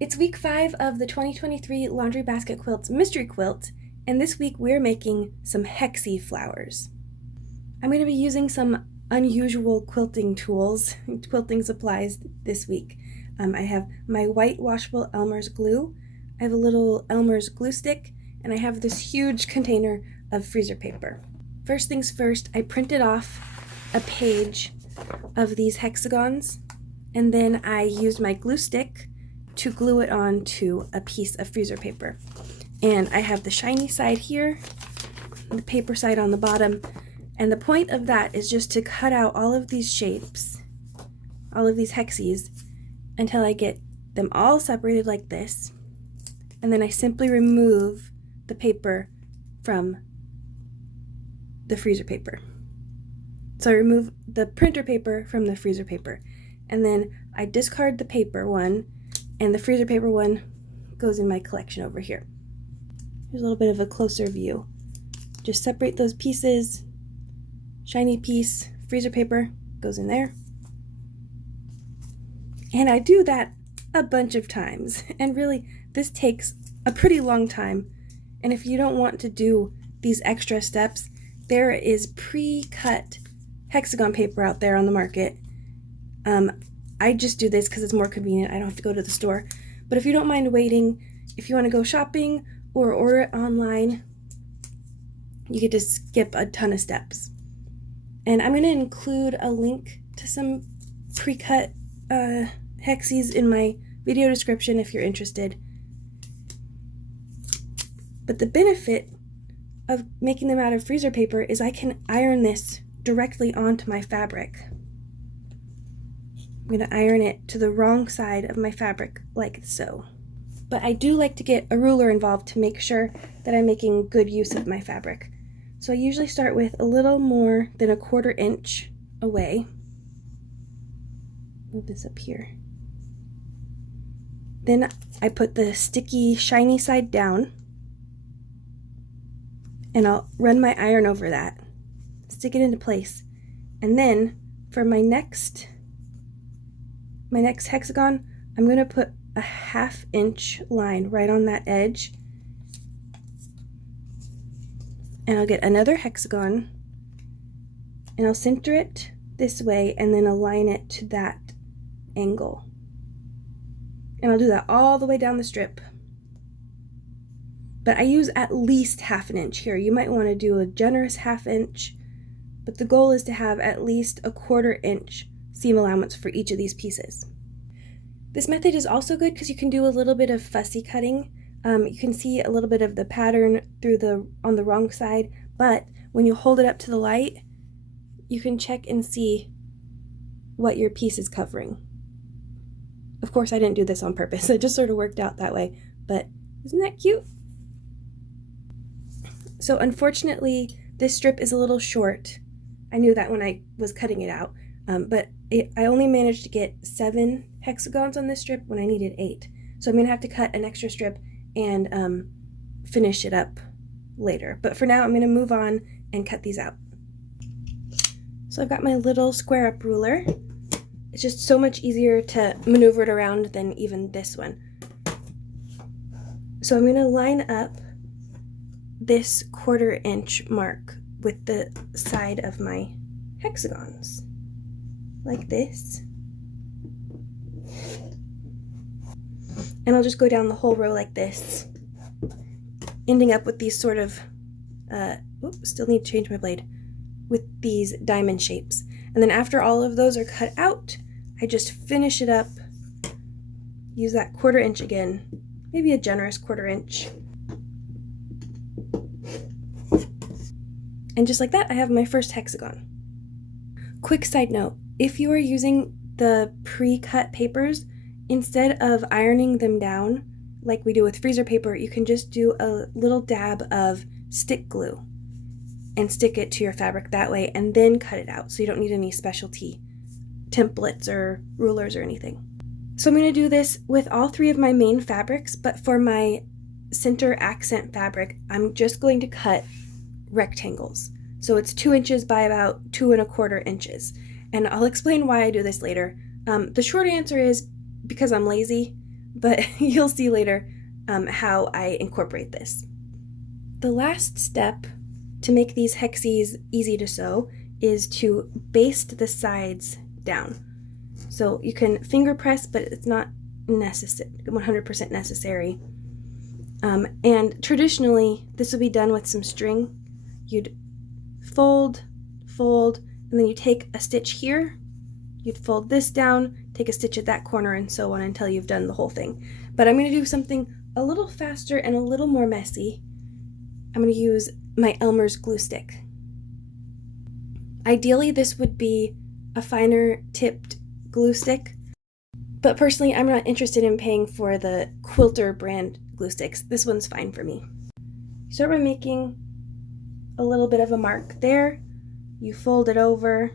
It's week 5 of the 2023 Laundry Basket Quilts Mystery Quilt, and this week we're making some hexy flowers. I'm going to be using some unusual quilting tools, quilting supplies this week. I have my white washable Elmer's glue, I have a little Elmer's glue stick, and I have this huge container of freezer paper. First things first, I printed off a page of these hexagons, and then I used my glue stick to glue it onto a piece of freezer paper. And I have the shiny side here, the paper side on the bottom, and the point of that is just to cut out all of these shapes, all of these hexies, until I get them all separated like this, and then I simply remove the paper from the freezer paper. So I remove the printer paper from the freezer paper, and then I discard the paper one, and the freezer paper one goes in my collection over here. Here's a little bit of a closer view. Just separate those pieces. Shiny piece, freezer paper goes in there. And I do that a bunch of times. And really, this takes a pretty long time. And if you don't want to do these extra steps, there is pre-cut hexagon paper out there on the market. I just do this because it's more convenient. I don't have to go to the store. But if you don't mind waiting, if you want to go shopping or order it online, you get to skip a ton of steps. And I'm going to include a link to some pre-cut hexies in my video description if you're interested. But the benefit of making them out of freezer paper is I can iron this directly onto my fabric. I'm going to iron it to the wrong side of my fabric like so. But I do like to get a ruler involved to make sure that I'm making good use of my fabric. So I usually start with a little more than 1/4 inch away. Move this up here. Then I put the sticky, shiny side down, and I'll run my iron over that, stick it into place, and then for my next hexagon, I'm going to put a 1/2 inch line right on that edge, and I'll get another hexagon, and I'll center it this way and then align it to that angle. And I'll do that all the way down the strip. But I use at least 1/2 inch here. You might want to do a generous 1/2 inch, but the goal is to have at least 1/4 inch seam allowance for each of these pieces. This method is also good because you can do a little bit of fussy cutting. You can see a little bit of the pattern on the wrong side, but when you hold it up to the light, you can check and see what your piece is covering. Of course, I didn't do this on purpose. It just sort of worked out that way, but isn't that cute? So unfortunately, this strip is a little short. I knew that when I was cutting it out, but I only managed to get 7 hexagons on this strip when I needed 8. So I'm going to have to cut an extra strip and finish it up later. But for now, I'm going to move on and cut these out. So I've got my little square up ruler. It's just so much easier to maneuver it around than even this one. So I'm going to line up this 1/4 inch mark with the side of my hexagons, like this. And I'll just go down the whole row like this, ending up with these sort of, still need to change my blade, with these diamond shapes. And then after all of those are cut out, I just finish it up, use that 1/4 inch again, maybe a generous 1/4 inch. And just like that, I have my first hexagon. Quick side note, if you are using the pre-cut papers, instead of ironing them down like we do with freezer paper, you can just do a little dab of stick glue and stick it to your fabric that way, and then cut it out, so you don't need any specialty templates or rulers or anything. So I'm going to do this with all 3 of my main fabrics, but for my center accent fabric, I'm just going to cut rectangles. So it's 2 inches by about 2 1/4 inches. And I'll explain why I do this later. The short answer is because I'm lazy, but you'll see later how I incorporate this. The last step to make these hexies easy to sew is to baste the sides down. So you can finger press, but it's not 100% necessary. And traditionally, this would be done with some string. You'd fold, and then you take a stitch here, you'd fold this down, take a stitch at that corner, and so on until you've done the whole thing. But I'm going to do something a little faster and a little more messy. I'm going to use my Elmer's glue stick. Ideally, this would be a finer tipped glue stick, but personally, I'm not interested in paying for the Quilter brand glue sticks. This one's fine for me. Start by making a little bit of a mark there. You fold it over,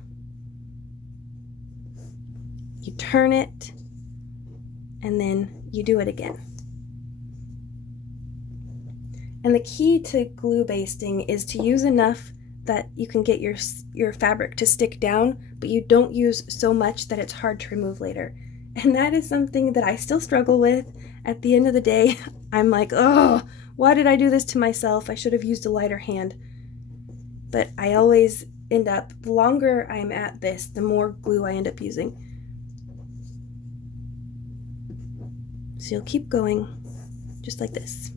you turn it, and then you do it again. And the key to glue basting is to use enough that you can get your fabric to stick down, but you don't use so much that it's hard to remove later. And that is something that I still struggle with. At the end of the day, I'm like, oh, why did I do this to myself? I should have used a lighter hand. But I always end up, the longer I'm at this, the more glue I end up using. So you'll keep going just like this.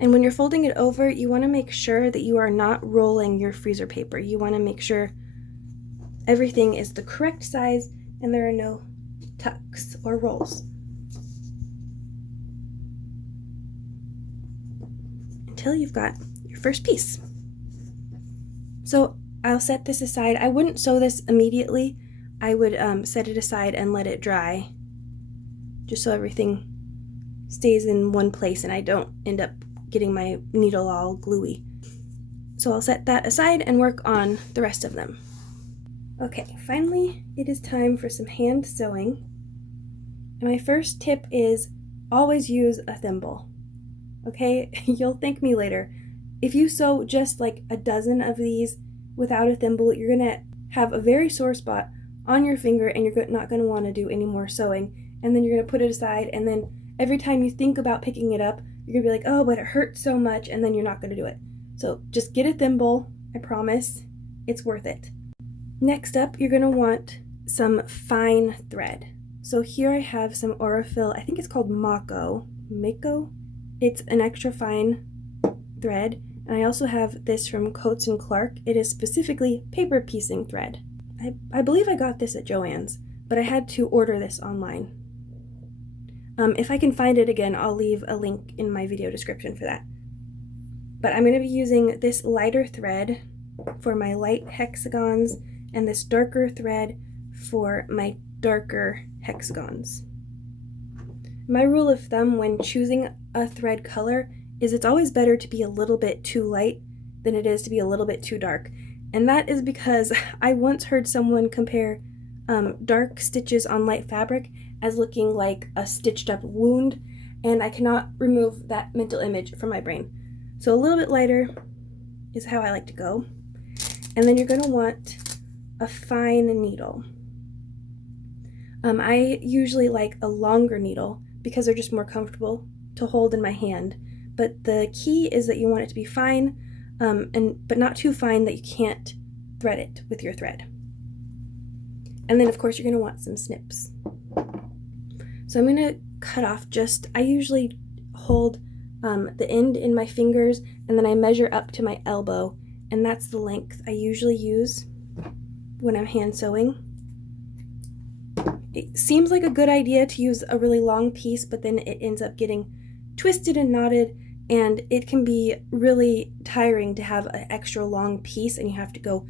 And when you're folding it over, you want to make sure that you are not rolling your freezer paper. You want to make sure everything is the correct size and there are no tucks or rolls. Until you've got your first piece. So I'll set this aside. I wouldn't sew this immediately. I would set it aside and let it dry, just so everything stays in one place and I don't end up getting my needle all gluey. So I'll set that aside and work on the rest of them. Okay, finally it is time for some hand sewing. And my first tip is always use a thimble. Okay, you'll thank me later. If you sew just like a dozen of these without a thimble, you're gonna have a very sore spot on your finger and you're not gonna wanna do any more sewing. And then you're gonna put it aside, and then every time you think about picking it up, you're gonna be like, oh, but it hurts so much, and then you're not gonna do it. So just get a thimble, I promise, it's worth it. Next up, you're gonna want some fine thread. So here I have some Aurifil, I think it's called Mako. It's an extra fine thread, and I also have this from Coats & Clark. It is specifically paper piecing thread. I believe I got this at Joann's, but I had to order this online. If I can find it again, I'll leave a link in my video description for that. But I'm going to be using this lighter thread for my light hexagons and this darker thread for my darker hexagons. My rule of thumb when choosing a thread color is it's always better to be a little bit too light than it is to be a little bit too dark. And that is because I once heard someone compare dark stitches on light fabric as looking like a stitched up wound, and I cannot remove that mental image from my brain. So a little bit lighter is how I like to go. And then you're going to want a fine needle. I usually like a longer needle because they're just more comfortable to hold in my hand. But the key is that you want it to be fine, but not too fine that you can't thread it with your thread. And then of course you're going to want some snips. So I'm going to cut off I usually hold the end in my fingers, and then I measure up to my elbow, and that's the length I usually use when I'm hand sewing. It seems like a good idea to use a really long piece, but then it ends up getting twisted and knotted, and it can be really tiring to have an extra long piece and you have to go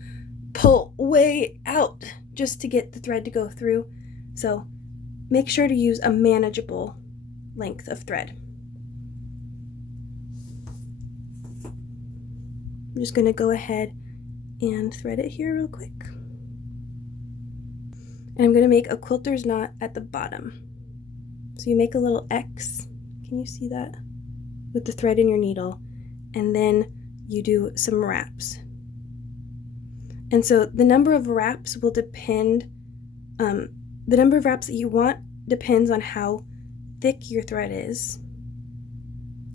pull way out just to get the thread to go through. So make sure to use a manageable length of thread. I'm just going to go ahead and thread it here real quick. And I'm going to make a quilter's knot at the bottom. So you make a little X, can you see that? With the thread in your needle, and then you do some wraps. And so the number of wraps will depend, the number of wraps that you want depends on how thick your thread is.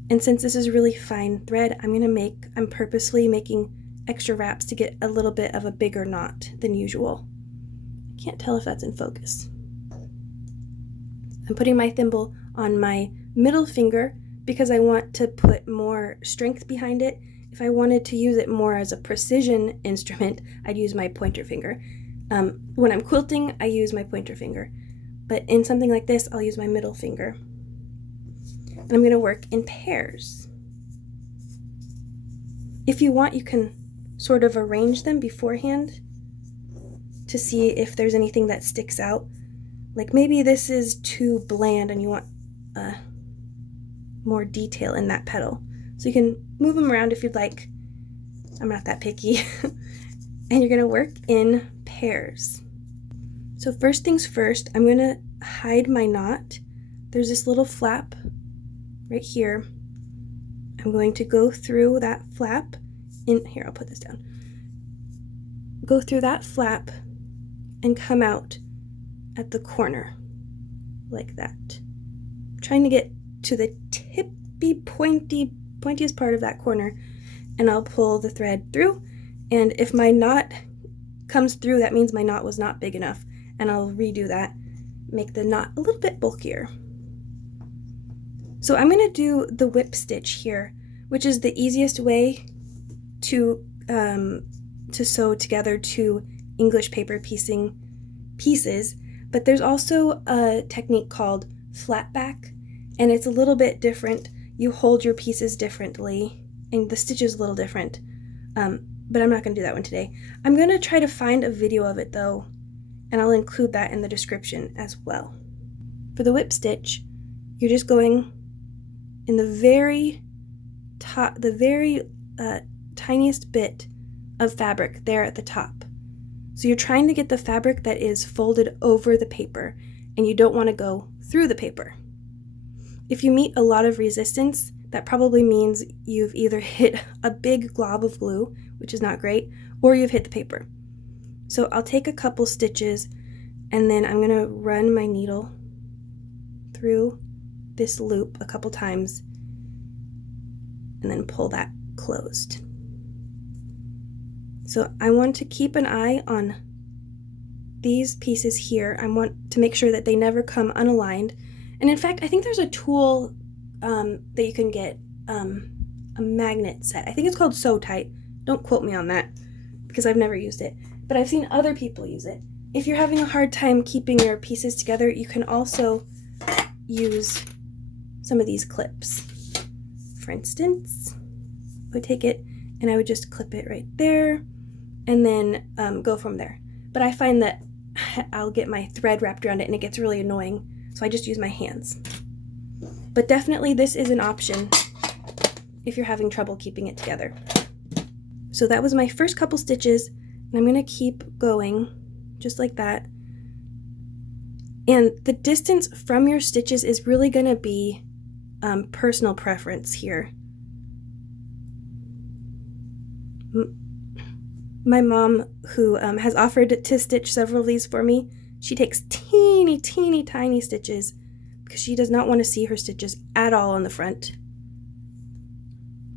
And since this is really fine thread, I'm purposely making extra wraps to get a little bit of a bigger knot than usual. I can't tell if that's in focus. I'm putting my thimble on my middle finger because I want to put more strength behind it. If I wanted to use it more as a precision instrument, I'd use my pointer finger. When I'm quilting, I use my pointer finger. But in something like this, I'll use my middle finger. And I'm going to work in pairs. If you want, you can sort of arrange them beforehand to see if there's anything that sticks out. Like maybe this is too bland and you want more detail in that petal. So you can move them around if you'd like. I'm not that picky. And you're going to work in pairs. So first things first, I'm going to hide my knot. There's this little flap right here. I'm going to go through that flap. Here, I'll put this down. Go through that flap and come out at the corner like that. I'm trying to get to the tippy pointiest part of that corner, and I'll pull the thread through, and if my knot comes through, that means my knot was not big enough, and I'll redo that, make the knot a little bit bulkier. So I'm going to do the whip stitch here, which is the easiest way to sew together two English paper piecing pieces, but there's also a technique called flat back, and it's a little bit different. You hold your pieces differently, and the stitch is a little different, but I'm not going to do that one today. I'm going to try to find a video of it though, and I'll include that in the description as well. For the whip stitch, you're just going in the very top, the very tiniest bit of fabric there at the top. So you're trying to get the fabric that is folded over the paper, and you don't want to go through the paper. If you meet a lot of resistance, that probably means you've either hit a big glob of glue, which is not great, or you've hit the paper. So I'll take a couple stitches, and then I'm going to run my needle through this loop a couple times, and then pull that closed. So I want to keep an eye on these pieces here. I want to make sure that they never come unaligned. And in fact, I think there's a tool that you can get, a magnet set. I think it's called Sew Tight. Don't quote me on that because I've never used it, but I've seen other people use it. If you're having a hard time keeping your pieces together, you can also use some of these clips. For instance, I would take it and I would just clip it right there and then go from there. But I find that I'll get my thread wrapped around it and it gets really annoying, so I just use my hands. But definitely this is an option if you're having trouble keeping it together. So that was my first couple stitches, and I'm going to keep going just like that. And the distance from your stitches is really going to be personal preference here. My mom, who has offered to stitch several of these for me, she takes teeny tiny stitches because she does not want to see her stitches at all on the front.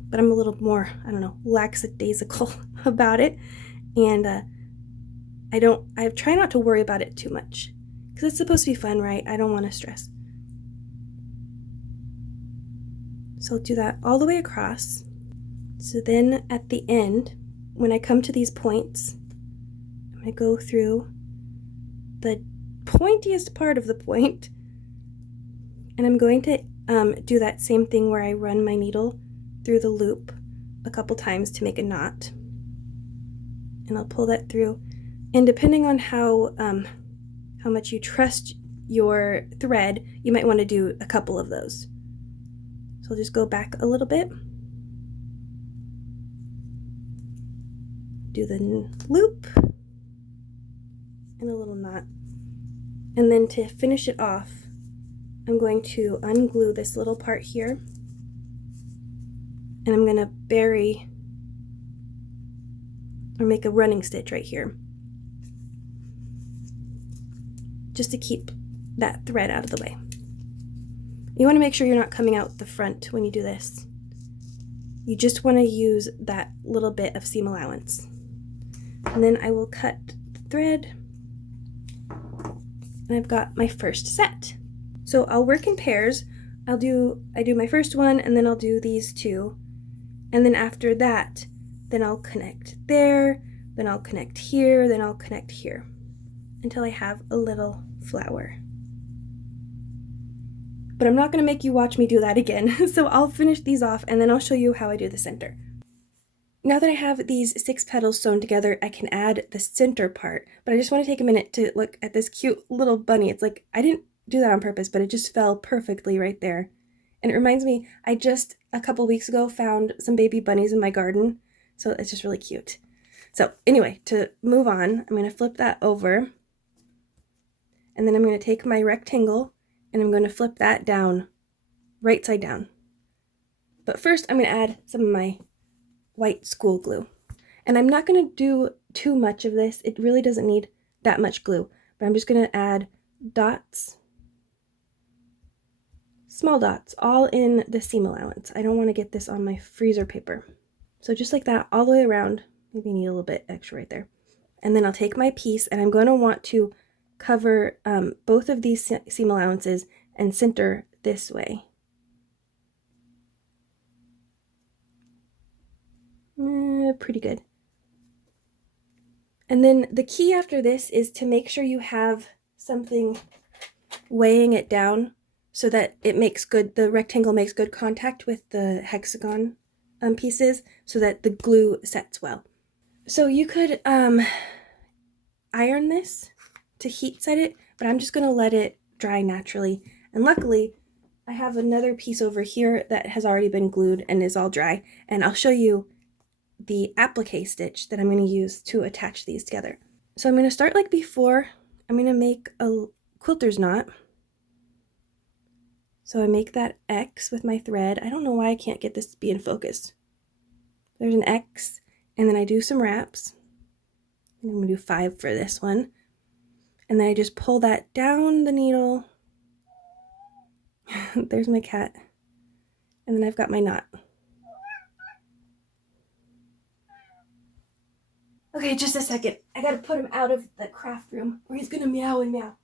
But I'm a little more, I don't know, lackadaisical about it, and I try not to worry about it too much because it's supposed to be fun, right? I don't want to stress. So I'll do that all the way across. So then at the end, when I come to these points, I'm going to go through the pointiest part of the point, and I'm going to do that same thing where I run my needle through the loop a couple times to make a knot, and I'll pull that through. And depending on how much you trust your thread, you might want to do a couple of those. So I'll just go back a little bit, do the loop and a little knot, and then to finish it off, I'm going to unglue this little part here, and I'm going to bury or make a running stitch right here, just to keep that thread out of the way. You want to make sure you're not coming out the front when you do this. You just want to use that little bit of seam allowance. And then I will cut the thread, and I've got my first set. So I'll work in pairs. I do my first one, and then I'll do these two, and then after that, then I'll connect there, then I'll connect here, then I'll connect here, until I have a little flower. But I'm not going to make you watch me do that again, so I'll finish these off, and then I'll show you how I do the center. Now that I have these 6 petals sewn together, I can add the center part, but I just want to take a minute to look at this cute little bunny. It's like, I didn't do that on purpose, but it just fell perfectly right there. And it reminds me, I just a couple weeks ago found some baby bunnies in my garden, so it's just really cute. So anyway, to move on, I'm going to flip that over, and then I'm going to take my rectangle and I'm going to flip that down, right side down. But first I'm going to add some of my white school glue. And I'm not going to do too much of this. It really doesn't need that much glue, but I'm just going to add dots, small dots, all in the seam allowance. I don't want to get this on my freezer paper. So just like that, all the way around. Maybe I need a little bit extra right there. And then I'll take my piece, and I'm going to want to cover both of these seam allowances and center this way. Pretty good. And then the key after this is to make sure you have something weighing it down so that it makes good, the rectangle makes good contact with the hexagon pieces so that the glue sets well. So you could iron this to heat set it, but I'm just going to let it dry naturally. And luckily, I have another piece over here that has already been glued and is all dry, and I'll show you the applique stitch that I'm going to use to attach these together. So I'm going to start like before. I'm going to make a quilter's knot. So I make that X with my thread. I don't know why I can't get this to be in focus. There's an X, and then I do some wraps. I'm going to do 5 for this one. And then I just pull that down the needle. There's my cat. And then I've got my knot. Okay, just a second. I gotta put him out of the craft room or he's gonna meow and meow.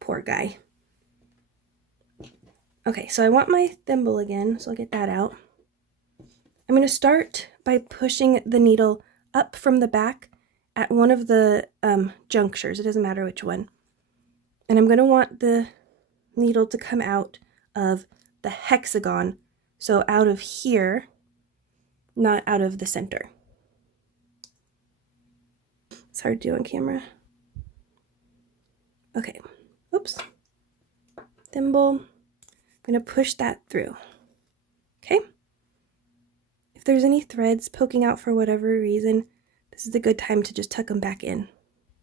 Poor guy. Okay, so I want my thimble again, so I'll get that out. I'm gonna start by pushing the needle up from the back at one of the junctures. It doesn't matter which one. And I'm gonna want the needle to come out of the hexagon, so out of here, not out of the center. It's hard to do on camera. Okay, oops. Thimble, I'm gonna push that through, okay? If there's any threads poking out for whatever reason, this is a good time to just tuck them back in.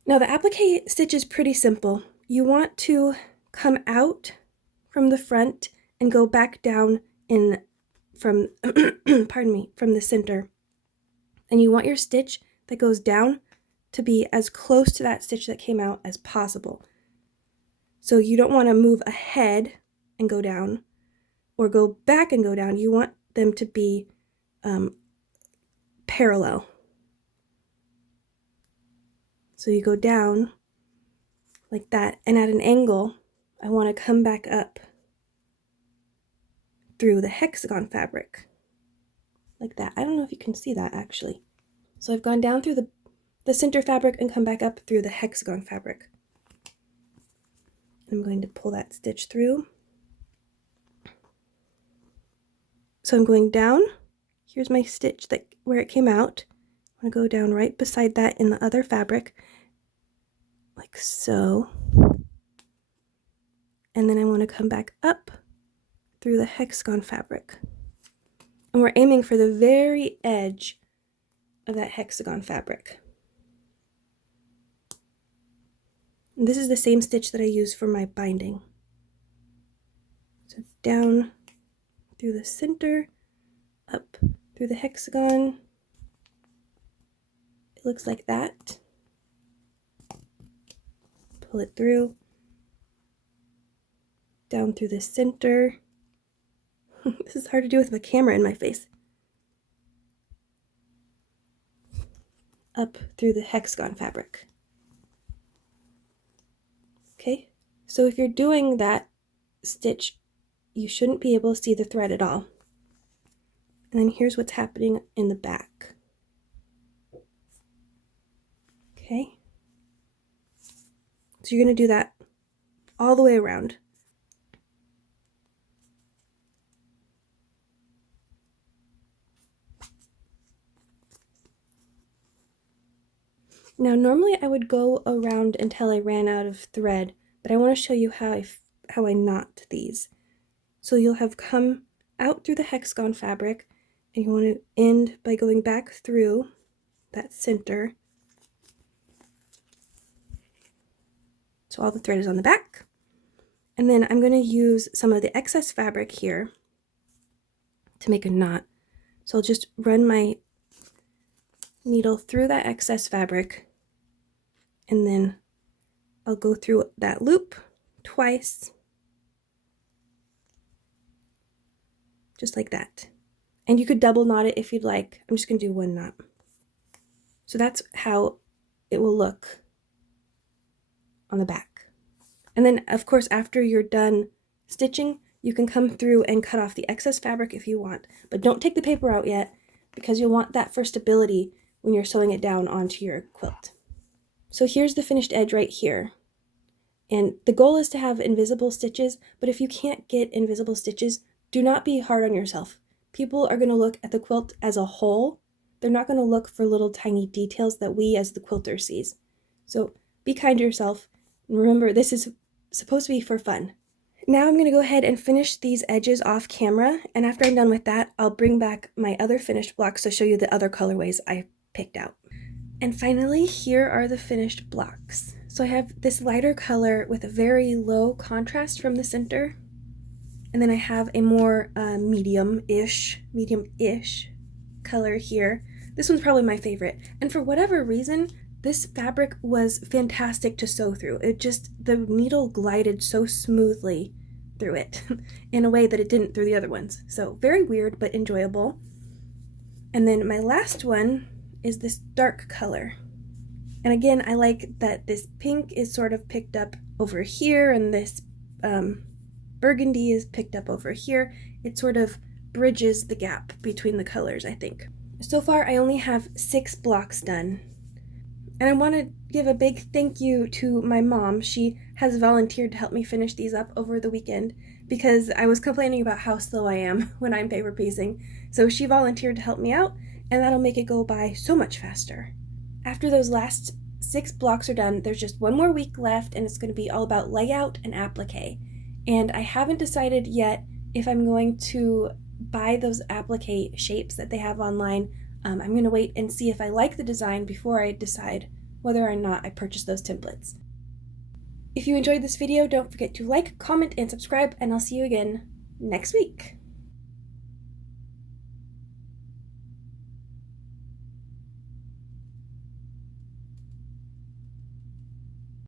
Now the applique stitch is pretty simple. You want to come out from the front and go back down in from, pardon me, from the center. And you want your stitch that goes down to be as close to that stitch that came out as possible. So you don't want to move ahead and go down or go back and go down. You want them to be parallel. So you go down like that, and at an angle, I want to come back up through the hexagon fabric like that. I don't know if you can see that actually. So I've gone down through the center fabric and come back up through the hexagon fabric. I'm going to pull that stitch through. So I'm going down. Here's my stitch where it came out. I'm going to go down right beside that in the other fabric, like so. And then I want to come back up through the hexagon fabric. And we're aiming for the very edge of that hexagon fabric. And this is the same stitch that I use for my binding. So down through the center, up through the hexagon, It looks like that. Pull it through, down through the center. This is hard to do with a camera in my face. Up through the hexagon fabric. Okay, so if you're doing that stitch, you shouldn't be able to see the thread at all. And then here's what's happening in the back. Okay, so you're going to do that all the way around. Now normally I would go around until I ran out of thread, but I want to show you how I knot these. So you'll have come out through the hexagon fabric, and you want to end by going back through that center. So all the thread is on the back. And then I'm going to use some of the excess fabric here to make a knot. So I'll just run my needle through that excess fabric, and then I'll go through that loop twice, just like that. And you could double knot it if you'd like. I'm just going to do one knot. So that's how it will look on the back. And then, of course, after you're done stitching, you can come through and cut off the excess fabric if you want. But don't take the paper out yet, because you'll want that for stability when you're sewing it down onto your quilt. So here's the finished edge right here. And the goal is to have invisible stitches, but if you can't get invisible stitches, do not be hard on yourself. People are going to look at the quilt as a whole. They're not going to look for little tiny details that we as the quilter sees. So be kind to yourself, and remember, this is supposed to be for fun. Now I'm going to go ahead and finish these edges off camera, and after I'm done with that, I'll bring back my other finished blocks to show you the other colorways I picked out. And finally, here are the finished blocks. So I have this lighter color with a very low contrast from the center, and then I have a more medium-ish color here. This one's probably my favorite, and for whatever reason, this fabric was fantastic to sew through. The needle glided so smoothly through it in a way that it didn't through the other ones. So very weird, but enjoyable. And then my last one is this dark color. And again, I like that this pink is sort of picked up over here, and this burgundy is picked up over here. It sort of bridges the gap between the colors, I think. So far, I only have 6 blocks done. And I want to give a big thank you to my mom. She has volunteered to help me finish these up over the weekend because I was complaining about how slow I am when I'm paper piecing. So she volunteered to help me out, and that'll make it go by so much faster. After those last 6 blocks are done, there's just one more week left, and it's going to be all about layout and applique. And I haven't decided yet if I'm going to buy those applique shapes that they have online. I'm going to wait and see if I like the design before I decide whether or not I purchase those templates. If you enjoyed this video, don't forget to like, comment, and subscribe, and I'll see you again next week.